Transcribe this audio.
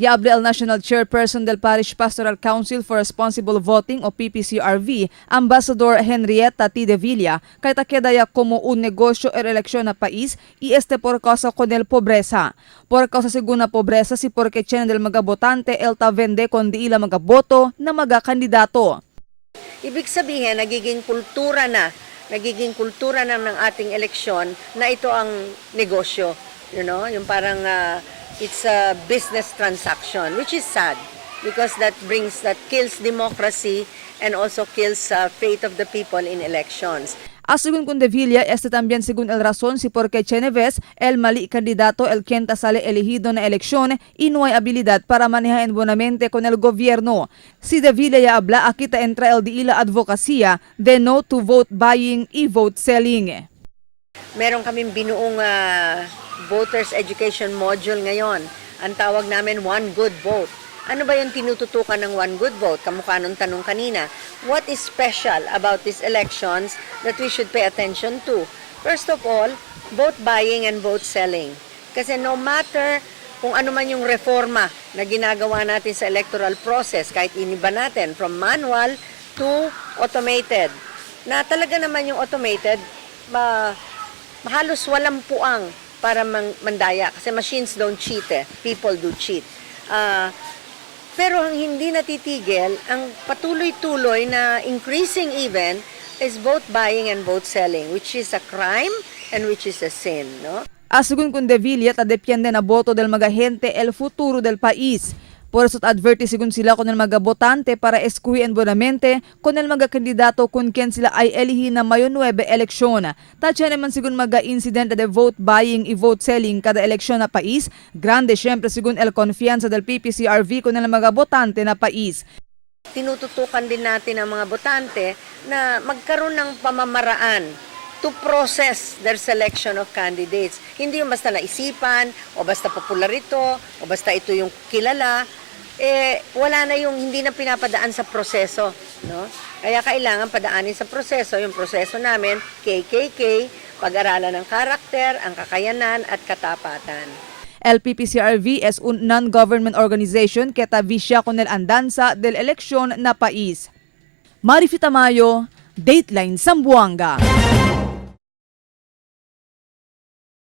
Yable al National Chairperson del Parish Pastoral Council for Responsible Voting o PPCRV, Ambassador Henrietta T. De Villa, kay takedaya como un negosyo er eleksyon na pais y este por causa con el pobreza. Por causa según na pobreza si porque tiene del mga botante el ta vende kon di ila mga boto na mga kandidato. Ibig sabihin, nagiging kultura na ng ating eleksyon na ito ang negosyo. You know, yung parang it's a business transaction, which is sad because that kills democracy and also kills faith of the people in elections. Según con De Villa, este también según el razón si porque Cheneves, el mali candidato el quien sale elegido na eleksyon y no hay habilidad para manejar buenamente con el gobierno. Si De Villa ya habla, aquí ta entra el de ila advocacia de no to vote buying y vote selling. Meron kaming binuong voters education module ngayon. Ang tawag namin One Good Vote. Ano ba yung tinututukan ng One Good Vote? Kamukha nung tanong kanina. What is special about these elections that we should pay attention to? First of all, vote buying and vote selling. Kasi no matter kung ano man yung reforma na ginagawa natin sa electoral process, kahit iniba natin from manual to automated, na talaga naman yung automated, halos walang puang para mandaya. Kasi machines don't cheat people do cheat. Pero ang hindi natitigil, ang patuloy-tuloy na increasing even is vote buying and vote selling, which is a crime and which is a sin, no? Según con De Villa, depende na boto del mga gente el futuro del país. Por eso adverte según sila con el mga botante para eskuhin bonamente con el mga kandidato kung quien sila ay elihin na Mayo 9 eleksyon. Tatya naman según mga insidente de vote buying y vote selling kada eleksyon na pais, grande syempre según el confianza del PPCRV con el mga botante na pais. Tinututukan din natin ang mga botante na magkaroon ng pamamaraan to process their selection of candidates. Hindi yung basta naisipan, o basta popular ito, o basta ito yung kilala, wala na yung hindi na pinapadaan sa proseso, no? Kaya kailangan padaanin sa proseso, yung proseso namin, KKK, pag-aralan ng karakter, ang kakayanan at katapatan. El PPCRV es un non-government organization que tavisya con el andanza del eleksyon na pais. Marifita Mayo, Dateline Zamboanga.